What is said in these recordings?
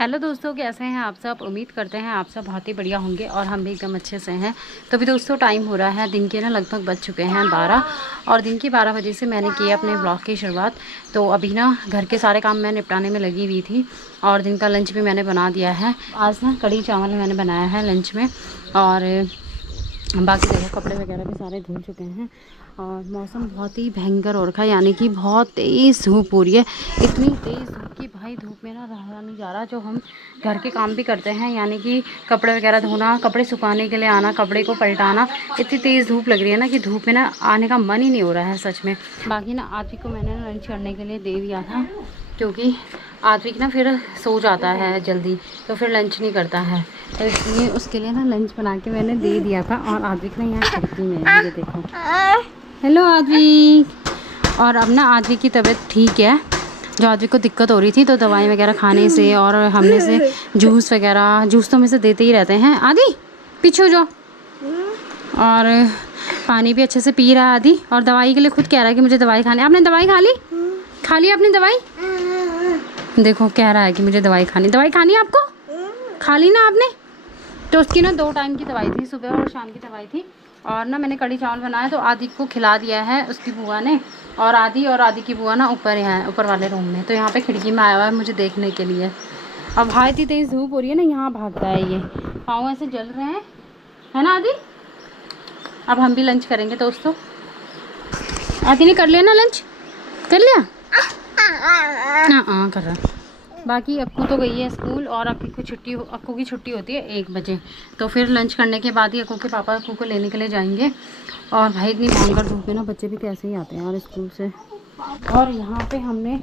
Hello दोस्तों, कैसे हैं आप सब। उम्मीद करते हैं आप सब बहुत ही बढ़िया होंगे और हम भी एकदम अच्छे से हैं। तो अभी दोस्तों टाइम हो रहा है दिन के लगभग बज चुके हैं 12 और दिन की 12 बजे से मैंने किया अपने ब्लॉग की शुरुआत। तो अभी घर के सारे काम मैं निपटाने में लगी हुई थी और दिन का लंच भी मैंने बना दिया है। आज कढ़ी चावल मैंने बनाया है लंच में। और बाकी देखो कपड़े वगैरह भी सारे धुल चुके हैं और मौसम बहुत ही भयंकर हो रखा है, यानी कि बहुत तेज़ धूप हो रही है। इतनी तेज़ धूप कि भाई धूप में रहा नहीं जा रहा। जो हम घर के काम भी करते हैं, यानी कि कपड़े वगैरह धोना, कपड़े सुखाने के लिए आना, कपड़े को पलटाना, इतनी तेज़ धूप लग रही है कि धूप में आने का मन ही नहीं हो रहा है सच में। बाकी आदि को मैंने लंच करने के लिए दे दिया था, क्योंकि आदि फिर सो जाता है जल्दी, तो फिर लंच नहीं करता है, तो इसलिए उसके लिए लंच बना के मैंने दे दिया था। और आदि यहाँ खिड़की में है, ये देखो। हेलो आदि। और अब आदि की तबीयत ठीक है। जो आदि को दिक्कत हो रही थी, तो दवाई वगैरह खाने से और हमने से जूस वगैरह, जूस तो हमें से देते ही रहते हैं। आदि पीछे हो जाओ। और पानी भी अच्छे से पी रहा है आदि, और दवाई के लिए खुद कह रहा है कि मुझे दवाई खानी। आपने दवाई खा ली? खा ली आपने दवाई? देखो कह रहा है कि मुझे दवाई खानी है आपको। खा ली ना आपने? तो उसकी 2 टाइम की दवाई थी, सुबह और शाम की दवाई थी। और मैंने कढ़ी चावल बनाया तो आदि को खिला दिया है उसकी बुआ ने। और आदि की बुआ ऊपर है, ऊपर वाले रूम में। तो यहाँ पे खिड़की में आया हुआ है मुझे देखने के लिए। अब भाई इतनी तेज़ धूप हो रही है यहाँ भागता है ये। पाँव ऐसे जल रहे हैं, है ना आदि। अब हम भी लंच करेंगे दोस्तों। आदि ने कर लिया ना लंच? कर लिया? हाँ कर रहा। बाकी अक्कू तो गई है स्कूल, और अक्कू की छुट्टी होती है 1 बजे। तो फिर लंच करने के बाद ही अक्कू के पापा अक्कू को लेने के लिए जाएंगे। और भाई इतनी भयंकर धूप में बच्चे भी कैसे ही आते हैं यार स्कूल से। और यहाँ पे हमने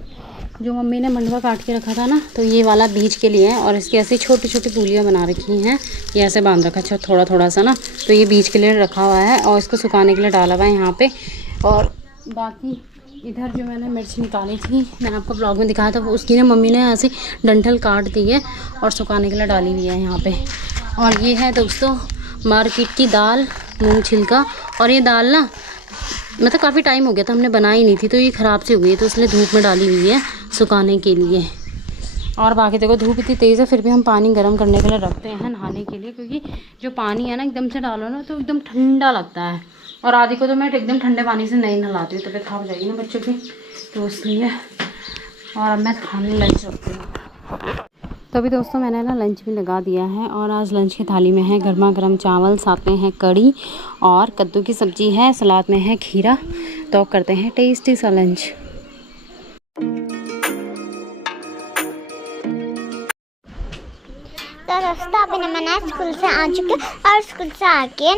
जो मम्मी ने मंडवा काट के रखा था ना, तो ये वाला बीज के लिए है। और इसकी ऐसी छोटी छोटी पूलियाँ बना रखी हैं, ये ऐसे बांध रखा है थोड़ा थोड़ा सा तो ये बीज के लिए रखा हुआ है और इसको सुखाने के लिए डाला हुआ है यहाँ पे। और बाकी इधर जो मैंने मिर्च निकाली थी, मैंने आपको ब्लॉग में दिखाया था, वो उसकी मम्मी ने ऐसे डंठल काट दी है और सुखाने के लिए डाली हुई है यहाँ पे। और ये है दोस्तों मार्केट की दाल, मूंग छिलका। और ये दाल मतलब काफ़ी टाइम हो गया था हमने बनाई नहीं थी, तो ये ख़राब सी हो गई है, तो इसलिए धूप में डाली हुई है सुखाने के लिए। और बाकी देखो धूप इतनी तेज़ है, फिर भी हम पानी गर्म करने के लिए रखते हैं नहाने के लिए, क्योंकि जो पानी है एकदम से डालो तो एकदम ठंडा लगता है। और आदि को तो मैं एकदम ठंडे पानी से नहीं नहलाती हूँ, तबीयत खराब हो जाएगी ना बच्चों की, तो इसलिए। और अब मैं खाने लंच रखती हूँ। तो अभी दोस्तों मैंने लंच भी लगा दिया है। और आज लंच की थाली में है गर्मा गर्म चावल, साथ में है कढ़ी और कद्दू की सब्ज़ी है, सलाद में है खीरा। तो करते हैं टेस्टी सा लंच। तो दोस्तों अभी मैं स्कूल से आ चुकी हूँ, और स्कूल से आके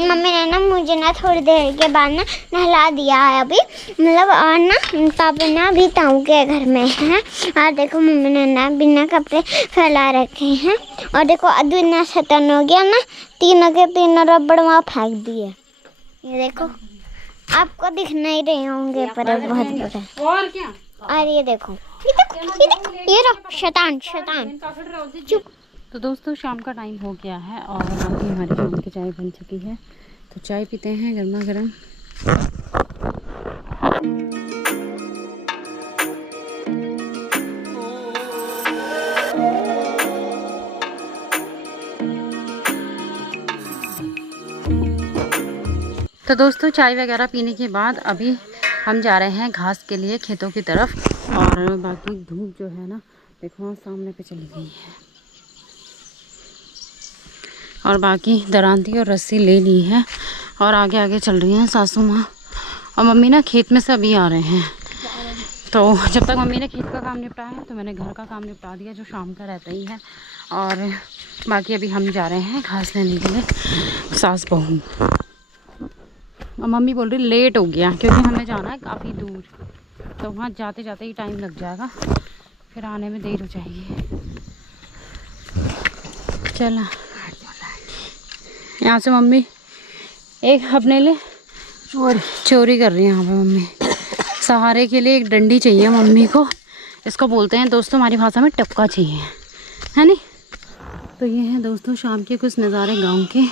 मम्मी ने मुझे थोड़ी देर के बाद नहला दिया है अभी, मतलब। और पापा अभी ताऊ के घर में हैं। और देखो मम्मी ने बिना कपड़े फैला रखे हैं। और देखो अदू इतना शैतान हो गया तीनों के तीनों रबड़ वहाँ फेंक दिए। ये देखो आपको दिख नहीं रहे होंगे पर बहुत बुरा। और क्या? और ये देखो ये रहो शैतान चुप। तो दोस्तों शाम का टाइम हो गया है और अभी हमारी शाम की चाय बन चुकी है, तो चाय पीते हैं गर्मा गर्म। तो दोस्तों चाय वगैरह पीने के बाद अभी हम जा रहे हैं घास के लिए खेतों की तरफ। और बाकी धूप जो है देखो सामने पे चली गई है। और बाकी दरांती और रस्सी ले ली है और आगे आगे चल रही हैं सासू माँ। और मम्मी खेत में से अभी आ रहे हैं, तो जब तक मम्मी ने खेत का काम निपटाया तो मैंने घर का काम निपटा दिया, जो शाम का रहता ही है। और बाकी अभी हम जा रहे हैं घास लेने के लिए, सास बहू। और मम्मी बोल रही लेट हो गया, क्योंकि हमें जाना है काफ़ी दूर, तो वहाँ जाते जाते ही टाइम लग जाएगा, फिर आने में देर हो जाएगी। चला यहाँ से मम्मी एक अपने लिए चोरी कर रही है। यहाँ पे मम्मी सहारे के लिए एक डंडी चाहिए मम्मी को। इसको बोलते हैं दोस्तों हमारी भाषा में टपका चाहिए, है नी। तो ये है दोस्तों शाम के कुछ नज़ारे गांव के।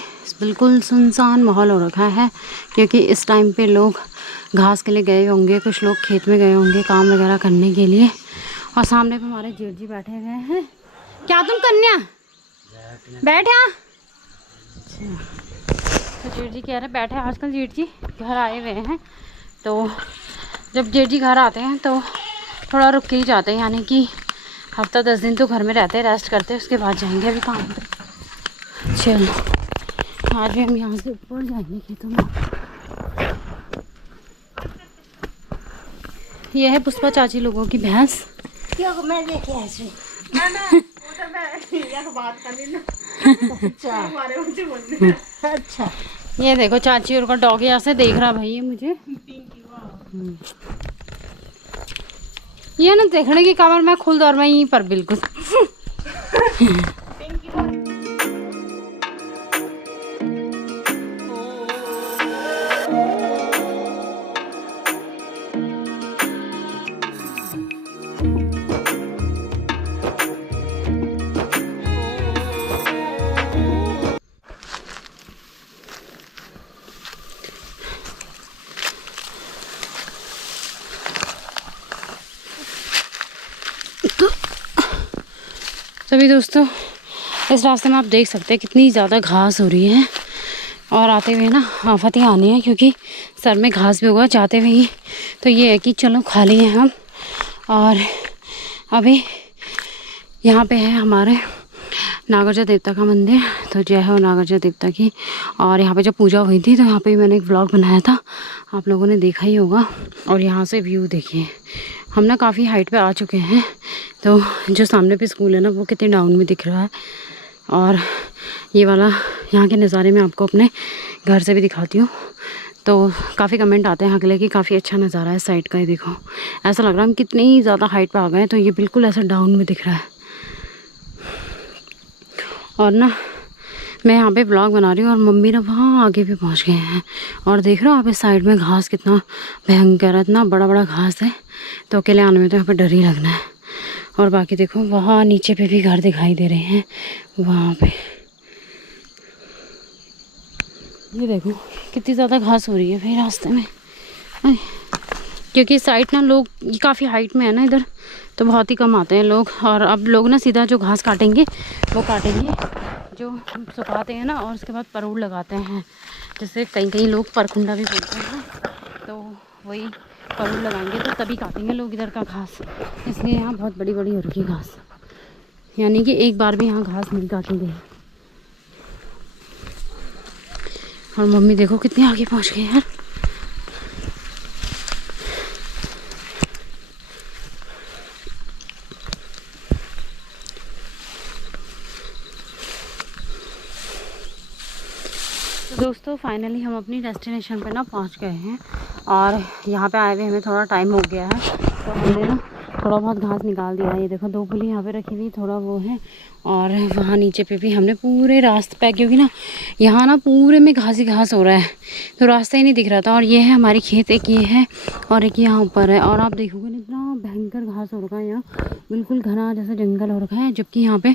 बिल्कुल सुनसान माहौल हो रखा है, क्योंकि इस टाइम पे लोग घास के लिए गए होंगे, कुछ लोग खेत में गए होंगे काम वगैरह करने के लिए। और सामने पे हमारे जेठ जी बैठे हुए हैं क्या तुम कन्या बैठ यहाँ। तो जेठ जी कह रहे बैठे। आजकल जेठ जी घर आए हुए हैं, तो जब जेठ जी घर आते हैं तो थोड़ा रुक के ही जाते हैं, यानी कि हफ्ता 10 दिन तो घर में रहते हैं, रेस्ट करते हैं, उसके बाद जाएंगे अभी काम पे। चलो आज भी हम यहाँ से ऊपर जाएंगे खेतों में। ये है पुष्पा चाची लोगों की भैंस। मैं देखे ऐसे अच्छा ये देखो चाची और का डॉग यहाँ से देख रहा भाई, ये मुझे ये ना देखने की कमर में खुद और मैं यहीं पर बिल्कुल। तभी दोस्तों इस रास्ते में आप देख सकते हैं कितनी ज़्यादा घास हो रही है, और आते हुए ना आफत ही आनी है क्योंकि सर में घास भी होगा जाते हुए ही। तो ये है कि चलो खा लिए हम, और अभी यहाँ पे है हमारे नागार्जुन देवता का मंदिर। तो जय हो नागार्जुन देवता की। और यहाँ पे जब पूजा हुई थी तो यहाँ पे मैंने एक व्लॉग बनाया था, आप लोगों ने देखा ही होगा। और यहाँ से व्यू देखिए, हम ना काफ़ी हाइट पे आ चुके हैं। तो जो सामने पे स्कूल है ना वो कितने डाउन में दिख रहा है। और ये वाला यहाँ के नज़ारे मैं आपको अपने घर से भी दिखाती हूँ। तो काफ़ी कमेंट आते हैं यहाँ के लिए कि काफ़ी अच्छा नज़ारा है साइड का। ये देखो ऐसा लग रहा है हम कितनी ज़्यादा हाइट पे आ गए हैं। तो ये बिल्कुल ऐसा डाउन में दिख रहा है। और ना मैं यहाँ पे ब्लॉग बना रही हूँ और मम्मी ना वहाँ आगे भी पहुँच गए हैं। और देख रहे हो आप इस साइड में घास कितना भयंकर है, इतना बड़ा बड़ा घास है। तो अकेले आने में तो यहाँ पे डर ही लगना है। और बाकी देखो वहाँ नीचे पे भी घर दिखाई दे रहे हैं वहाँ पे। ये देखो कितनी ज़्यादा घास हो रही है भाई रास्ते में, क्योंकि साइड ना लोग काफ़ी हाइट में है ना इधर, तो बहुत ही कम आते हैं लोग। और अब लोग ना सीधा जो घास काटेंगे वो काटेंगे जो सुखाते हैं ना, और उसके बाद परूड़ लगाते हैं, जैसे कहीं कहीं लोग परखुंडा भी बोलते हैं। तो वही परूड़ लगाएंगे तो तभी काटेंगे लोग इधर का घास। इसलिए यहाँ बहुत बड़ी बड़ी हो रही है घास, यानी कि एक बार भी यहाँ घास नहीं काटी गई। और मम्मी देखो कितने आगे पहुँच गए यार। दोस्तों फाइनली हम अपनी डेस्टिनेशन पे ना पहुंच गए हैं। और यहाँ पे आए हुए हमें थोड़ा टाइम हो गया है, तो हमने ना थोड़ा बहुत घास निकाल दिया है। ये देखो 2 पुली यहाँ पे रखी हुई, थोड़ा वो है। और वहाँ नीचे पे भी हमने पूरे रास्ते पे, क्योंकि ना यहाँ ना पूरे में घास ही घास हो रहा है, तो रास्ता ही नहीं दिख रहा था। और ये है हमारी खेत, एक ये है और एक यहाँ ऊपर है। और आप देखोगे ना इतना भयंकर घास हो रखा है यहाँ, बिल्कुल घना जैसा जंगल हो रखा है। जबकि यहाँ पे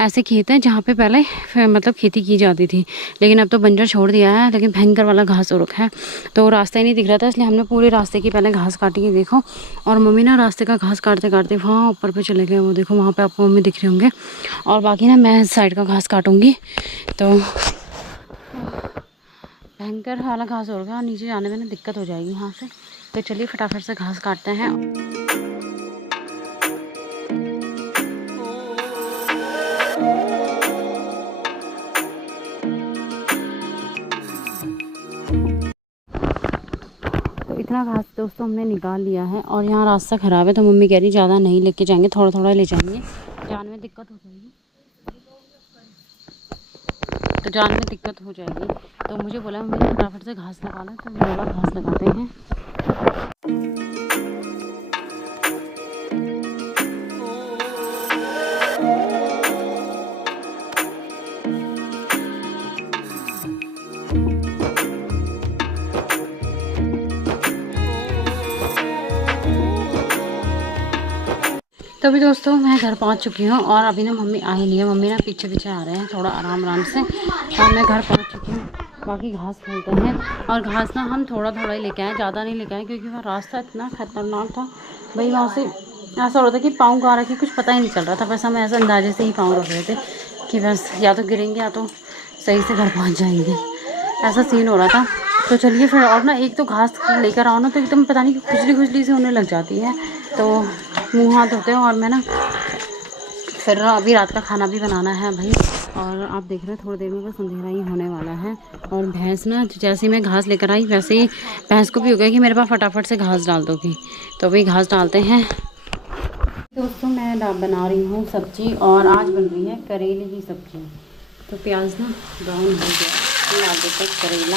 ऐसे खेत हैं जहाँ पे पहले मतलब खेती की जाती थी, लेकिन अब तो बंजर छोड़ दिया है। लेकिन भयंकर वाला घास हो रखा है, तो रास्ता ही नहीं दिख रहा था, इसलिए हमने पूरे रास्ते की पहले घास काटी है। देखो, और मम्मी ना रास्ते का घास काटते काटते वहाँ ऊपर पे चले गए। वो देखो वहाँ पे आपको मम्मी दिख रहे होंगे। और बाकी ना मैं साइड का घास काटूँगी। तो भयंकर वाला घास हो रखा है, नीचे जाने में ना दिक्कत हो जाएगी यहाँ से। तो चलिए फटाफट से घास काटते हैं। इतना घास दोस्तों हमने निकाल लिया है। और यहाँ रास्ता ख़राब है, तो मम्मी कह रही ज़्यादा नहीं लेके जाएंगे, थोड़ा थोड़ा ले जाएंगे, जाने में दिक्कत हो जाएगी। तो जाने में दिक्कत हो जाएगी, तो मुझे बोला मम्मी फटाफट से घास निकालो। तो ये वाला घास लगाते हैं। तो अभी दोस्तों मैं घर पहुंच चुकी हूँ, और अभी ना मम्मी आई नहीं है। मम्मी ना पीछे पीछे आ रहे हैं थोड़ा आराम आराम से। और मैं घर पहुंच चुकी हूँ। बाकी घास खोलते हैं, और घास ना हम थोड़ा थोड़ा ही लेके आए, ज़्यादा नहीं लेके आए, क्योंकि वह रास्ता इतना ख़तरनाक था भाई। वहाँ से ऐसा हो रहा था कि पाँव कहाँ रखे कुछ पता ही नहीं चल रहा था, बस हम ऐसा अंदाजे से ही पाँव रख रहे थे कि बस या तो गिरेंगे या तो सही से घर पहुंच जाएंगे, ऐसा सीन हो रहा था। तो चलिए फिर, और ना एक तो घास लेकर आओ ना तो एकदम पता नहीं कि खुजली खुजली से होने लग जाती है, तो मुँह हाथ धोते हैं। और मैं ना फिर अभी रात का खाना भी बनाना है भाई, और आप देख रहे हैं थोड़ी देर में बस अंधेरा ही होने वाला है। और भैंस ना जैसे ही मैं घास लेकर आई वैसे ही भैंस को भी हो गया कि मेरे पास फटाफट से घास डाल दोगी, तो अभी घास डालते हैं। दोस्तों मैं बना रही हूँ सब्जी, और आज बन रही है करेले की सब्जी। तो प्याज ना ब्राउन हो गया, डाल देते हैं करेला।